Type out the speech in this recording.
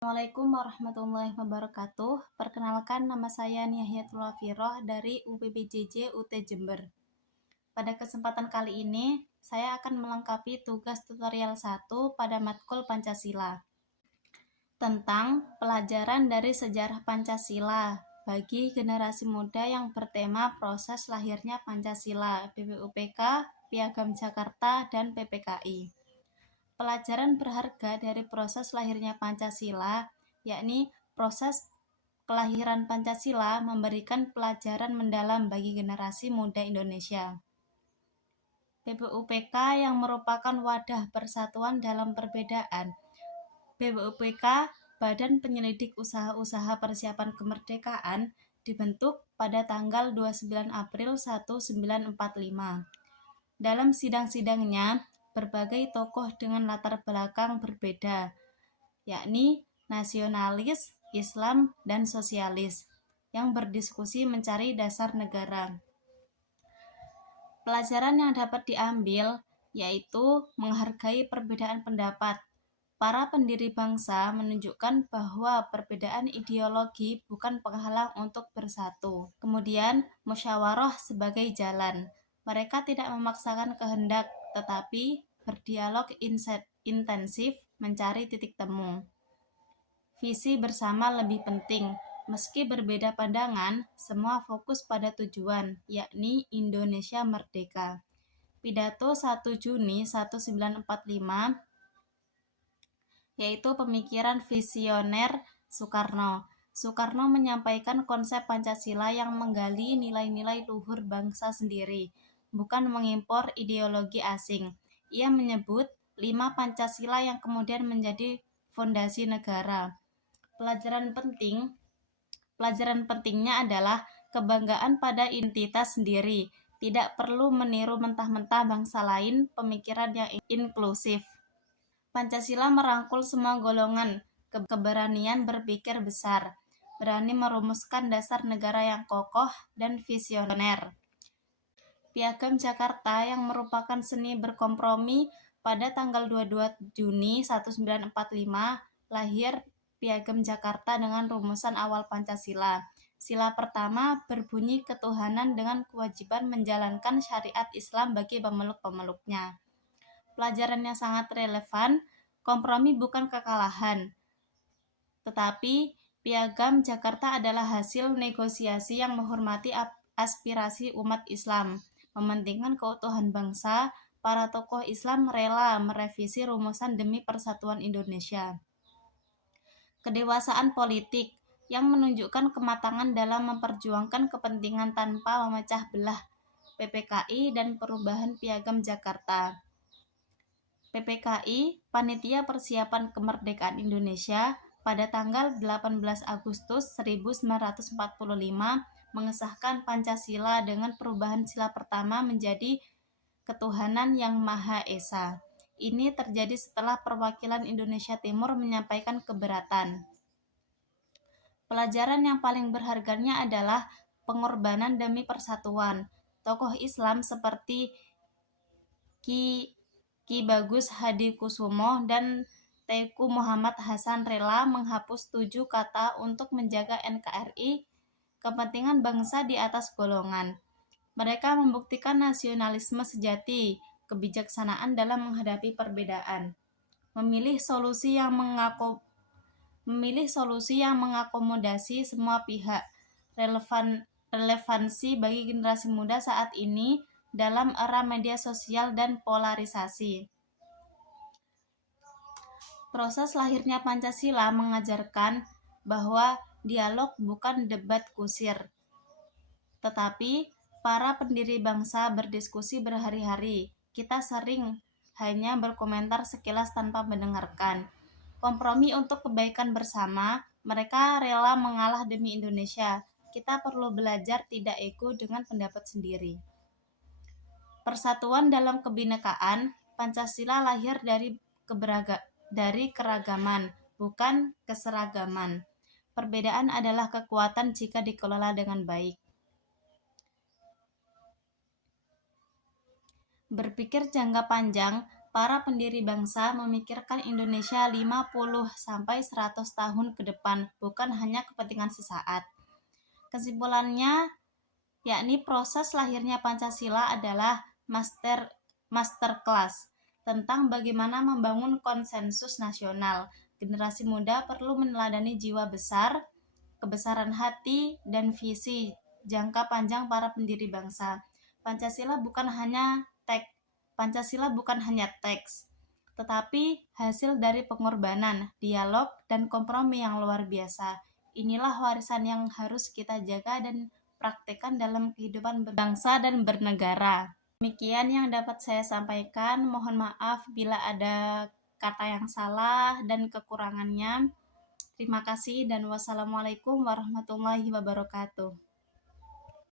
Assalamualaikum warahmatullahi wabarakatuh. Perkenalkan, nama saya Niyahiyatul Wafiroh dari UPBJJ UT Jember. Pada kesempatan kali ini, saya akan melengkapi tugas tutorial 1 pada matkul Pancasila tentang pelajaran dari sejarah Pancasila bagi generasi muda yang bertema proses lahirnya Pancasila, BPUPK, Piagam Jakarta, dan PPKI. Pelajaran berharga dari proses lahirnya Pancasila, yakni proses kelahiran Pancasila, memberikan pelajaran mendalam bagi generasi muda Indonesia. BPUPK yang merupakan wadah persatuan dalam perbedaan. BPUPK, Badan Penyelidik Usaha-Usaha Persiapan Kemerdekaan, dibentuk pada tanggal 29 April 1945. Dalam sidang-sidangnya, berbagai tokoh dengan latar belakang berbeda, yakni nasionalis, Islam, dan sosialis, yang berdiskusi mencari dasar negara. Pelajaran yang dapat diambil yaitu menghargai perbedaan pendapat. Para pendiri bangsa menunjukkan bahwa perbedaan ideologi bukan penghalang untuk bersatu. Kemudian, musyawarah sebagai jalan. Mereka tidak memaksakan kehendak, tetapi berdialog intensif mencari titik temu. Visi bersama lebih penting. Meski berbeda pandangan, semua fokus pada tujuan, yakni Indonesia Merdeka. Pidato 1 Juni 1945, yaitu pemikiran visioner Soekarno. Soekarno menyampaikan konsep Pancasila yang menggali nilai-nilai luhur bangsa sendiri, bukan mengimpor ideologi asing. Ia menyebut 5 Pancasila yang kemudian menjadi fondasi negara. Pelajaran pentingnya adalah kebanggaan pada identitas sendiri. Tidak perlu meniru mentah-mentah bangsa lain, pemikiran yang inklusif. Pancasila merangkul semua golongan, keberanian berpikir besar, berani merumuskan dasar negara yang kokoh dan visioner. Piagam Jakarta yang merupakan seni berkompromi. Pada tanggal 22 Juni 1945, lahir Piagam Jakarta dengan rumusan awal Pancasila. Sila pertama berbunyi ketuhanan dengan kewajiban menjalankan syariat Islam bagi pemeluk-pemeluknya. Pelajarannya sangat relevan, kompromi bukan kekalahan, tetapi Piagam Jakarta adalah hasil negosiasi yang menghormati aspirasi umat Islam, mementingkan keutuhan bangsa. Para tokoh Islam rela merevisi rumusan demi persatuan Indonesia. Kedewasaan politik yang menunjukkan kematangan dalam memperjuangkan kepentingan tanpa memecah belah. PPKI dan perubahan Piagam Jakarta. PPKI, Panitia Persiapan Kemerdekaan Indonesia, pada tanggal 18 Agustus 1945 mengesahkan Pancasila dengan perubahan sila pertama menjadi ketuhanan yang Maha Esa. Ini terjadi setelah perwakilan Indonesia Timur menyampaikan keberatan. Pelajaran yang paling berharganya adalah pengorbanan demi persatuan. Tokoh Islam seperti Ki Bagus Hadikusumo dan Teuku Muhammad Hasan rela menghapus 7 kata untuk menjaga NKRI, kepentingan bangsa di atas golongan. Mereka membuktikan nasionalisme sejati, kebijaksanaan dalam menghadapi perbedaan, memilih solusi yang mengakomodasi semua pihak. Relevansi bagi generasi muda saat ini dalam era media sosial dan polarisasi. Proses lahirnya Pancasila mengajarkan bahwa dialog bukan debat kusir, tetapi para pendiri bangsa berdiskusi berhari-hari. Kita sering hanya berkomentar sekilas tanpa mendengarkan. Kompromi untuk kebaikan bersama, mereka rela mengalah demi Indonesia. Kita perlu belajar tidak ego dengan pendapat sendiri. Persatuan dalam kebinekaan. Pancasila lahir dari keragaman, bukan keseragaman. Perbedaan adalah kekuatan jika dikelola dengan baik. Berpikir jangka panjang, para pendiri bangsa memikirkan Indonesia 50-100 tahun ke depan, bukan hanya kepentingan sesaat. Kesimpulannya, yakni proses lahirnya Pancasila adalah masterclass tentang bagaimana membangun konsensus nasional. Generasi muda perlu meneladani jiwa besar, kebesaran hati, dan visi jangka panjang para pendiri bangsa. Pancasila bukan hanya teks, tetapi hasil dari pengorbanan, dialog, dan kompromi yang luar biasa. Inilah warisan yang harus kita jaga dan praktekkan dalam kehidupan berbangsa dan bernegara. Demikian yang dapat saya sampaikan. Mohon maaf bila ada kata yang salah dan kekurangannya. Terima kasih dan wassalamualaikum warahmatullahi wabarakatuh.